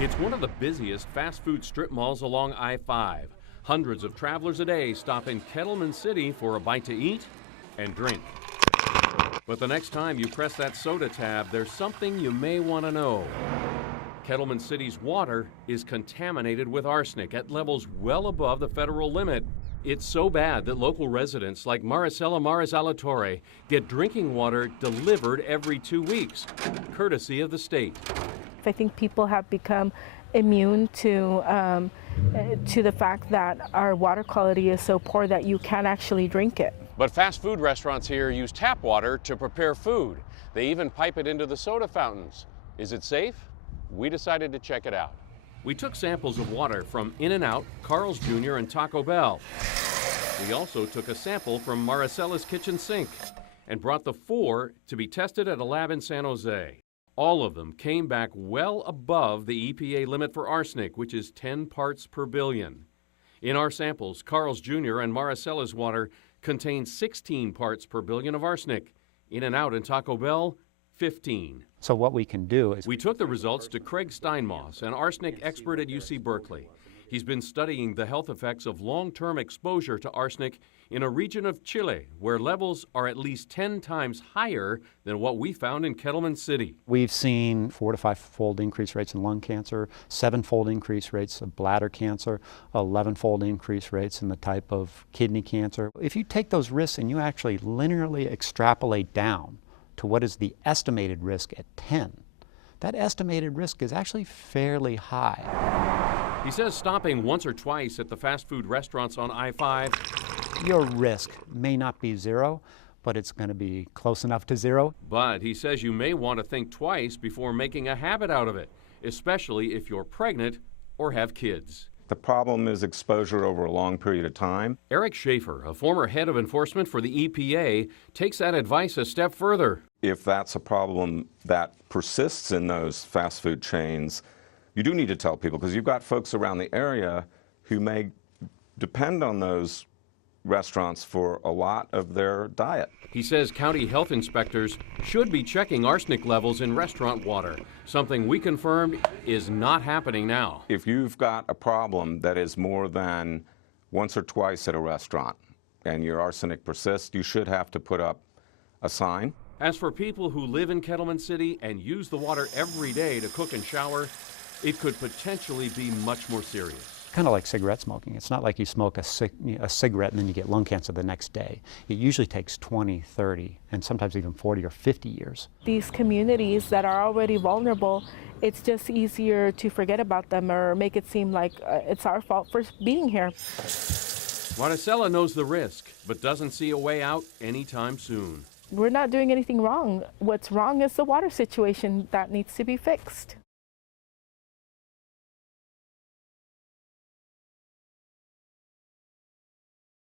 It's one of the busiest fast food strip malls along I-5. Hundreds of travelers a day stop in Kettleman City for a bite to eat and drink. But the next time you press that soda tab, there's something you may want to know. Kettleman City's water is contaminated with arsenic at levels well above the federal limit. It's so bad that local residents like Maricela Marizalatorre get drinking water delivered every 2 weeks, courtesy of the state. I think people have become immune to the fact that our water quality is so poor that you can't actually drink it. But fast food restaurants here use tap water to prepare food. They even pipe it into the soda fountains. Is it safe? We decided to check it out. We took samples of water from In-N-Out, Carl's Jr., and Taco Bell. We also took a sample from Maricela's kitchen sink and brought the 4 to be tested at a lab in San Jose. All of them came back well above the EPA limit for arsenic, which is 10 parts per billion. In our samples, Carl's Jr. and Maricela's water contained 16 parts per billion of arsenic. In-N-Out and Taco Bell, 15. So what we can do is... We took the results to Craig Steinmoss, an arsenic expert at UC Berkeley. He's been studying the health effects of long-term exposure to arsenic in a region of Chile where levels are at least 10 times higher than what we found in Kettleman City. We've seen 4 to 5-fold increase rates in lung cancer, 7-fold increase rates of bladder cancer, 11-fold increase rates in the type of kidney cancer. If you take those risks and you actually linearly extrapolate down to what is the estimated risk at 10, that estimated risk is actually fairly high. He says stopping once or twice at the fast food restaurants on I-5, your risk may not be 0, but it's going to be close enough to 0. But he says you may want to think twice before making a habit out of it, especially if you're pregnant or have kids. The problem is exposure over a long period of time. Eric Schaefer, a former head of enforcement for the EPA, takes that advice a step further. If that's a problem that persists in those fast food chains, you do need to tell people, because you've got folks around the area who may depend on those restaurants for a lot of their diet. He says county health inspectors should be checking arsenic levels in restaurant water, something we confirmed is not happening now. If you've got a problem that is more than once or twice at a restaurant and your arsenic persists, you should have to put up a sign. As for people who live in Kettleman City and use the water every day to cook and shower, it could potentially be much more serious. Kind of like cigarette smoking. It's not like you smoke a cigarette and then you get lung cancer the next day. It usually takes 20, 30, and sometimes even 40 or 50 years. These communities that are already vulnerable, it's just easier to forget about them or make it seem like it's our fault for being here. Maricela knows the risk, but doesn't see a way out anytime soon. We're not doing anything wrong. What's wrong is the water situation that needs to be fixed.